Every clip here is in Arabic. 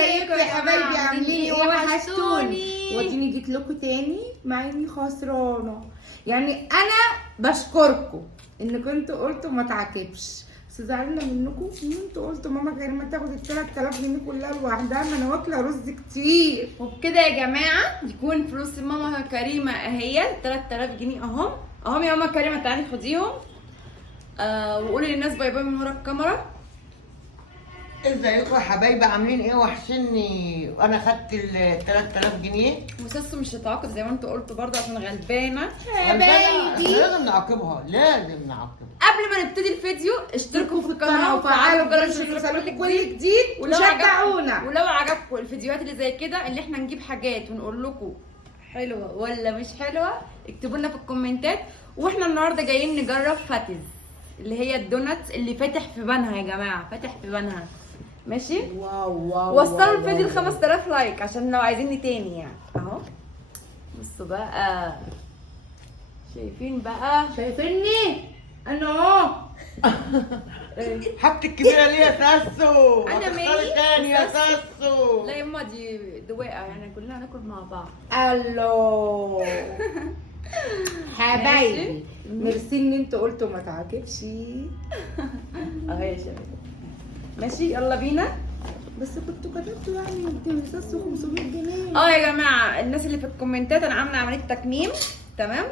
ازيكم يا حبايبي؟ عاملين ايه؟ وحشتوني. واديني جيت لكم تاني مع اني خسرانه. يعني انا بشكركم انكم انتوا قلتوا ما تعاكبش، بس زعلنا منكم ان انتوا قلتوا ماما كريمه تاخد ال 3000 جنيه كلها لوحدها، ما انا واكله رز كتير. وبكده يا جماعه يكون فلوس ماما كريمه اهي 3000 جنيه اهم يا ماما كريمه، تعالي خديهم. وقولي للناس باي باي من ورا الكاميرا. ازيكم يا حبايبي؟ عاملين ايه؟ وحشني. وانا خدت ال 3000 جنيه. وساسو مش هتعاقب زي ما انتوا قلتوا برضه عشان غلبانه. حبايبي لازم نعاقبها، لازم نعاقبها. قبل ما نبتدي الفيديو اشتركوا في القناه وفعلوا وفعلوا الجرس الجرس عشان عشان يوصلكم كل جديد وشجعونا. ولو عجبكم الفيديوهات اللي زي كده اللي احنا نجيب حاجات ونقول لكم حلوه ولا مش حلوه، اكتبوا لنا في الكومنتات. واحنا النهارده جايين نجرب فاتز اللي هي الدوناتس اللي فاتح في بنها يا جماعه، فاتح في بنها. ماشي؟ واو وصلوا الفيديو ل 5000 لايك عشان لو عايزيني تاني يعني. اهو بصوا بقى، شايفين بقى؟ شايفيني انا اهو. حاجتك الكبيره ليه يا ساسو؟ أنا هتختاري مالي؟ تاني يا ساسو. ساسو. لا يما دي دواقه يعني كلنا هناكل مع بعض. الو حبايبي، ماشي. ميرسي ان انتوا قلتوا ما تعاكبش. اهو يا شباب. ماشي يلا بينا. بس كنتوا كتبتوا يعني تمسسوا 500 جنيه. يا جماعه الناس اللي في الكومنتات انا عامله عمليه تكميم تمام،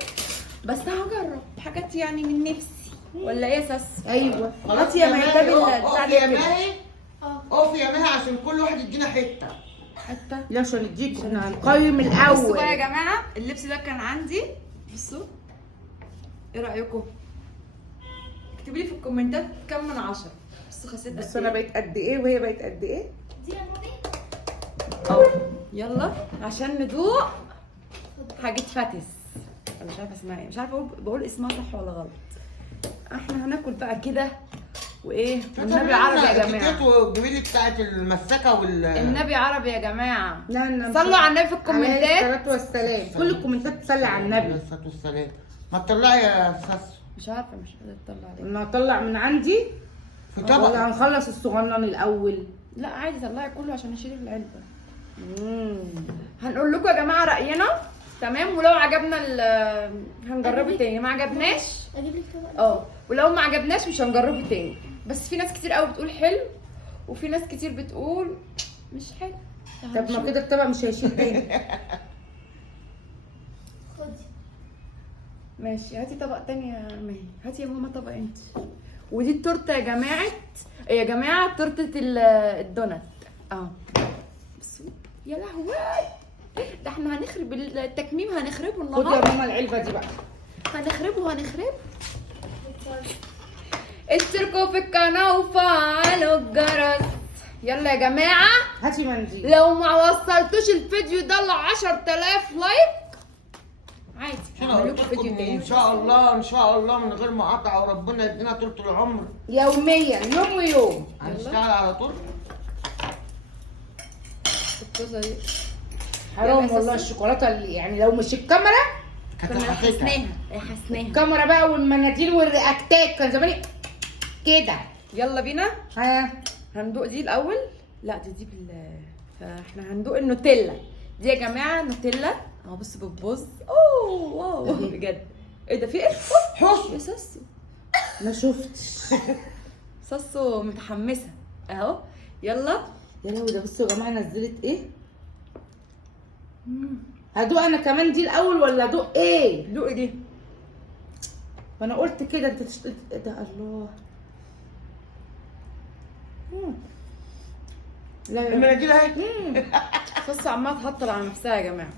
بس هجرب حاجات يعني من نفسي ولا ايه يا ساس؟ ايوه هاتي يا مهتاب بتاع اقفي يا كده. ماهي، اقفي يا ماهي عشان كل واحد يدينا حته. حتى لا عشان نديكوا، احنا هنقيم بصوا بقى يا الاول. جماعه اللبس ده كان عندي. بصوا ايه رايكم؟ اكتبوا لي في الكومنتات كم من 10. بصوا خسيت بس انا بقيت قد ايه وهي بقت قد ايه؟ يلا عشان ندوق حاجة فاتس. انا مش عارفه اسمها ايه، مش عارفه بقول اسمها صح ولا غلط. احنا هناكل بقى كده وايه، والنبي عربي يا جماعه. جيبي لي بتاعت المسكه النبي عربي يا جماعه. لا صلوا على النبي في عليه الكومنتات. الصلاه والسلام. كل الكومنتات تصلي على النبي. الصلاه والسلام. ما تطلعي يا ساسو مش عارفه، مش قادره اطلع عليك. انا هطلع من عندي في ولا طبق. هنخلص الصغنن الاول؟ لا عادي طلعي كله عشان نشيل العلبه. هنقول لكم يا جماعه راينا تمام، ولو عجبنا هنجربه تاني، ما عجبناش اجيب لك طبق. ولو ما عجبناش مش هنجربه تاني. بس في ناس كتير قوي بتقول حلو وفي ناس كتير بتقول مش حلو. طب ما كده الطبق مش هيشيل تاني. خدي. ماشي هاتي طبق تاني يا ماهي، هاتي يا ماما طبق انت. ودي التورته يا جماعه تورته الدونات. بصوا يا لهوي، ده احنا هنخرب التكميم، هنخربه خدي النهارده. يا ماما العلبه دي بقى. هنخربه. اشتركوا في القناه وفعلوا الجرس. يلا يا جماعه، هاتي منديل. لو ما وصلتوش الفيديو ده ل 10000 لايك عادي انا هعمل قلت لكم فيديو لكم تاني. ان شاء الله ان شاء الله من غير مقاطعه، وربنا يدينا طول العمر. يوميا يوم ويوم هنشتغل على طول. الطاسه دي حرام يلا والله. أساساً. الشوكولاته اللي يعني لو مش الكاميرا، كانت كنا حسيتها. حسناها. الكاميرا بقى والمناديل والرياكتات كان زماني كده. يلا بينا ها هندوق دي الاول. لا دي فاحنا هندوق النوتيلا دي يا جماعه. نوتيلا اهو، بص بتبوظ. واو بجد. ايه ده في ايه؟ حس يا ساسو، ما شفتش. ساسو متحمسه اهو. يلا يا لهوي، ده بصوا يا جماعه نزلت ايه. هدوق انا كمان دي الاول ولا ادوق ايه؟ دوقي دي. فانا قلت كده انت ده الله. لا يا المناديل اهي. ساسو عماله تهطل على نفسها يا جماعه.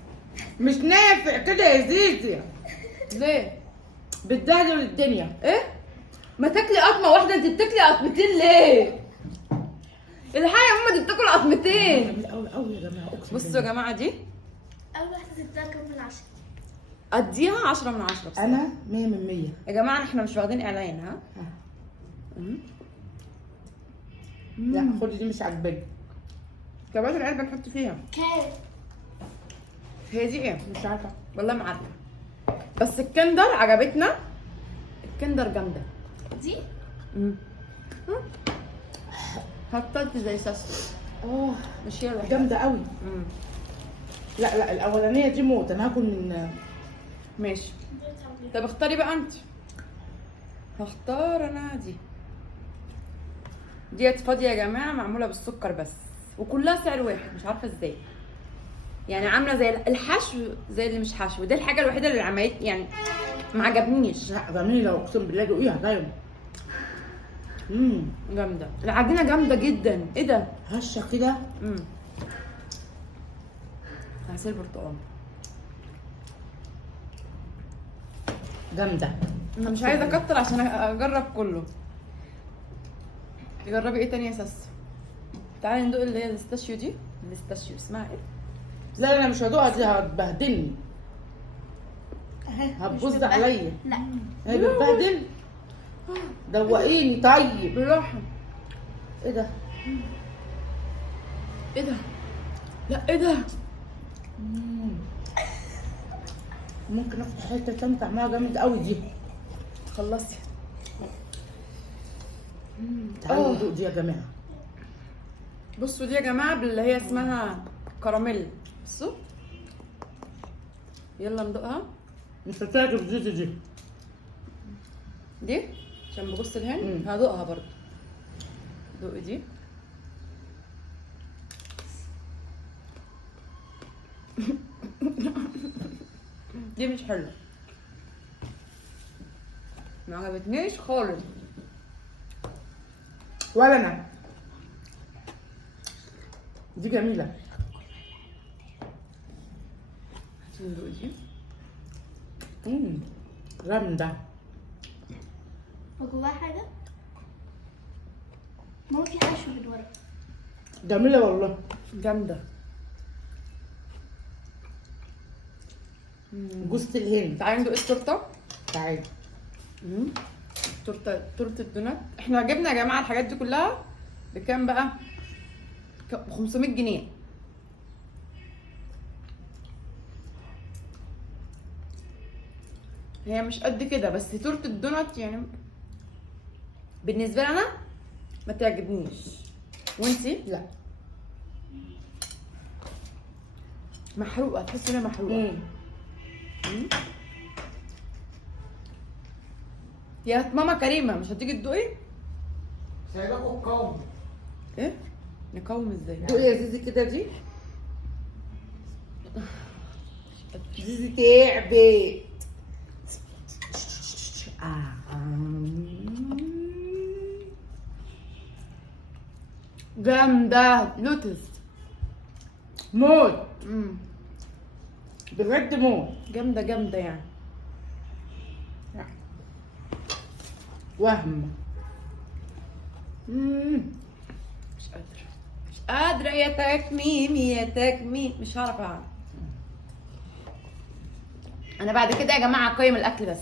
مش نافع كده يا زيزي، ليه؟ بتبهدل الدنيا. ايه؟ ما تاكلي قطمه واحده، انت بتاكلي قطمتين ليه؟ الحقيقه يا ماما دي بتاكل قطمتين. من الاول قوي يا جماعه، اقسم بصوا يا بالله. جماعه دي اول واحده سبتها كام من 10؟ اديها 10 من 10 بصراحه. انا 100 من 100. يا جماعه احنا مش واخدين اعلان ها. لا خدي دي مش عاجباني. كبات العلبه نحط فيها. كام؟ هي دي ايه؟ مش عارفه. والله ما عارفه، بس الكندر عجبتنا. الكندر جامده. دي؟ هطلت زي ساسو. مش هي الوحيدة. جامده قوي. مم. لا لا الاولانيه دي موت، انا هاكل من. ماشي. طب اختاري بقى انت. هختار انا دي. ديت فاضيه يا جماعه، معموله بالسكر بس، وكلها سعر واحد، مش عارفه ازاي. يعني عامله زي الحشو زي اللي مش حشو. دي الحاجه الوحيده اللي عملت يعني ما عجبنيش. لا جميله اقسم بالله، دوقيها دايما. جامده العجينه، جامده جدا. ايه ده؟ هشه كده. عصير برتقال. جامده. انا مش عايزه اكتر عشان اجرب كله. تجربي ايه تاني يا ساس؟ تعالي ندوق اللي هي الاستاشيو دي. الاستاشيو اسمها ايه؟ لا انا مش هدوقها دي، هتبهدلني، أهي، هتبوظ مش بتبهدل. عليا. لا هي بتبهدل. دوقيني طيب. بالراحه. ايه ده؟ ايه ده؟ لا ايه ده؟ ممكن اخد حته تانية، طعمها جامد قوي دي. خلصي. تعالوا ندوق دي يا جماعه. بصوا دي يا جماعه اللي هي اسمها كراميل. بصوا يلا ندوقها. مش هتعجب زيزي دي. دي عشان ببص الهند. مم. هدوقها برضو. دوقي دي. دي مش حلوه، ما عجبتنيش خالص. ولا انا. دي جميله. هاتي ندوق دي. جامده. وجواها حاجة. ما هو في حشو من ورا. جميله والله. جامده. جوزة الهند. تعالي ندوق التورته. تعالي. تورته الدونات. احنا جبنا يا جماعه الحاجات دي كلها بكام بقى؟ 500 جنيه. هي مش قد كده، بس تورته الدونات يعني بالنسبه لي انا ما تعجبنيش. وانتي؟ لا. محروقه، تحسي انها محروقه. يا ماما كريمه مش هتيجي تدوقي؟ سايباكوا تقاوموا. ايه؟ نقاوم ازاي؟ دوقي يا زيزي كده دي. زيزي تعبت. جامده لوتس. موت. بجد موت. جامده جامده يعني. وهم. مش قادره، مش قادره يا تكميم يا تكميم، مش هعرف اعمل. انا بعد كده يا جماعه اقيم الاكل بس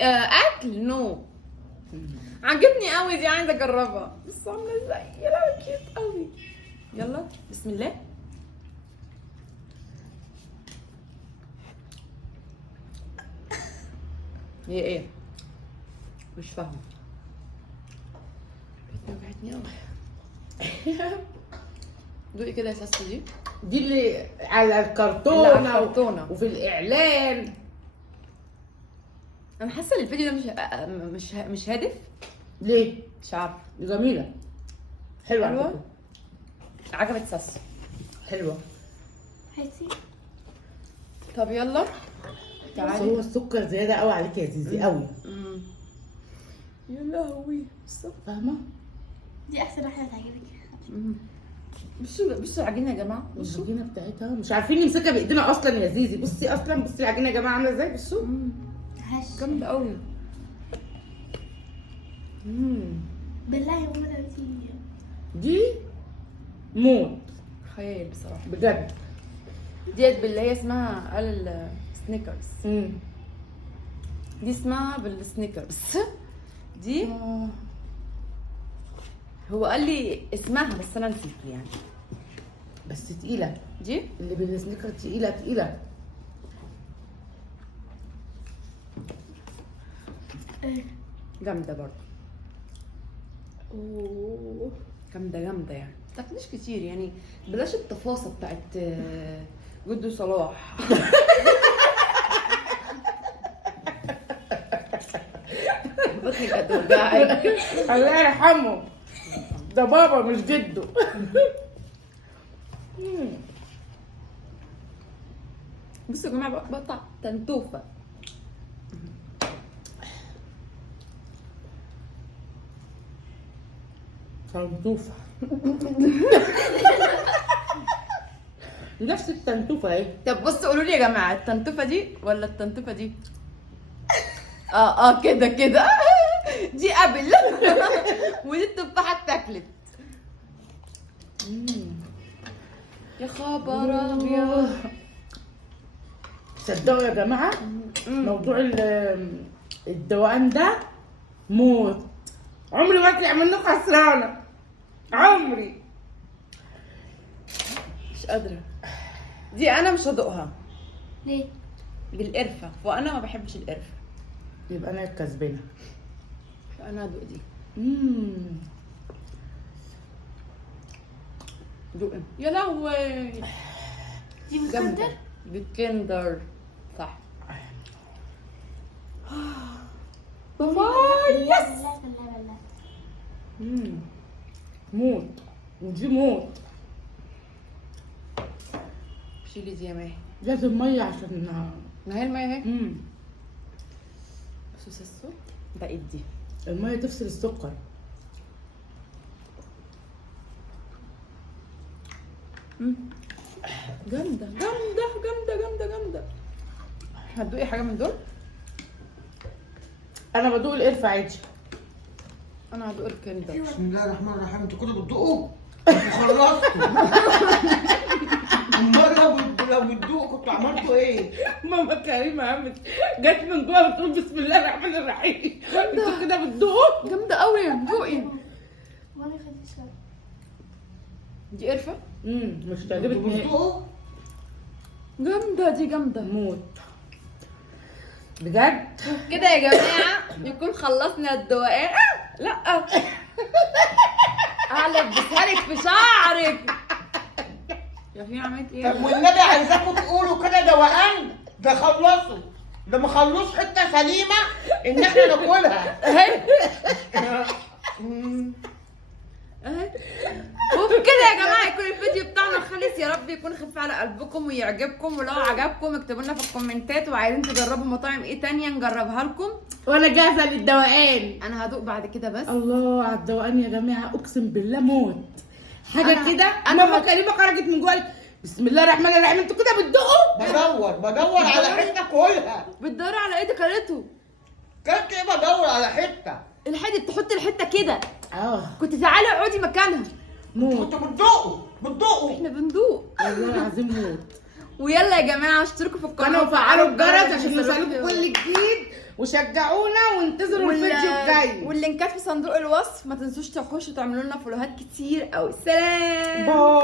اكل نو. عجبني قوي دي، عايزه اجربها. بس عامله ازاي؟ يا لهوي كيوت قوي. يلا بسم الله. هي ايه؟ مش فاهمه. بطني وجعتني قوي. دوقي كده يا ساسو دي. دي اللي على الكرتونه. اللي على الكرتونة. وفي الاعلان. انا حاسه ان الفيديو ده مش هادف. ليه؟ مش عارفه. جميله. حلوه على حلوة؟ فكرة. عجبت ساسو. حلوه. هاتي. طب يلا بس تعالي. هو السكر زياده قوي عليك يا زيزي قوي. يا لهوي فاهمه؟ دي أحسن واحدة هتعجبك. بصوا العجينه يا جماعه. بصوا العجينه بتاعتها مش عارفين نمسكها بايدينا اصلا يا زيزي. بصي اصلا، بصي العجينه يا جماعه عامله ازاي. بصوا. هش. جامده قوي. بالله يا ماما دلوقتي. دي موت خيال بصراحه. بجد. ديت باللي هي اسمها قال السنيكرز. دي اسمها بالسنيكرز. دي هو قال لي اسمها بس انا نسيت يعني. بس تقيله. دي اللي بالسنيكر تقيله تقيله. جامده برضه. اوه جامده جامده يعني. تاكليش كتير يعني، بلاش التفاصيل بتاعت جدو صلاح. بطني كانت توجعني. الله يرحمه، ده بابا مش جده. بصوا يا جماعه بقطع تنتوفه. تنتوفة. نفس التنتوفة اهي. طب بصوا قولوا لي يا جماعه، التنتوفه دي ولا التنتوفه دي؟ اه كده كده. دي ابل. ودي التفاحه اتاكلت. يا خبر ابيض. تصدقوا يا جماعة موضوع الدوقان ده موت. عمري ما اطلع منه خسرانة، عمري. مش قادره. دي انا مش هدوقها ليه؟ بالقرفه، وانا ما بحبش القرفه. يبقى انا الكسبانة. انا هدوق دي. دوق. يا لهوي. دي من جامده. كندر؟ بالكندر صح. باي يس. موت. ودي موت. شيلي دي يا ماهي. لازم مية عشان ما هي الميه اهي. بصوا الصوت بقت دي. المية تفصل السكر. جامده جامده جامده جامده جامده. هتدوقي حاجه من دول؟ انا بدوق القرفة عادي. انا هدوق الكندر. بسم الله الرحمن الرحيم. انتوا كده بتدوقوا؟ انتوا خلصتوا. امال لو بتدوقوا كنتوا عملتوا ايه؟ ماما كريمة قامت جت من جوه بتقول بسم الله الرحمن الرحيم. انتوا كده بتدوقوا؟ جامده قوي. دوقي. وانا خدت شويه. دي قرفه. مش انتوا تعجبك نهائي. بتدوقوا؟ جامده دي جامده. موت بجد. كده يا جماعه يكون خلصنا الدوقان. لا هلبسها لك في شعرك. يا في عملت ايه؟ طب والنبي عايزاكم تقولوا كده دوقان ده خلصوا، ده ما خلوش حته سليمه ان احنا ناكلها. اهي. وبكده يا جماعه يكون الفيديو بتاعنا خلص. يا رب يكون خفيف على قلبكم ويعجبكم، ولو عجبكم اكتبوا لنا في الكومنتات وعايزين تجربوا مطاعم ايه تانية نجربها لكم. وانا جاهزة للدوقان. انا هدوق بعد كده بس. الله على الدوقان يا جماعة، اقسم بالله موت. حاجة أنا- كده. أنا ماما كريمة خرجت من جوه قالت بسم الله الرحمن الرحيم. انتوا كده بتدوقوا؟ بدور على حته كلها. بتدوري على ايه؟ كلته كانت ايه؟ بدور على حته. الحته، بتحطي الحته كده. اه كنت تعالي اقعدي مكانها. موت. كنتوا بتدوقوا. احنا بندوق. والله العظيم موت. ويلا يا جماعه اشتركوا في القناه قناة وفعلوا الجرس عشان يوصلكوا يوصلكوا كل جديد، وشجعونا وانتظروا الفيديو الجاي. واللينكات في صندوق الوصف. ما تنسوش تخشوا تعملوا لنا فولوهات كتير. او سلام. باي.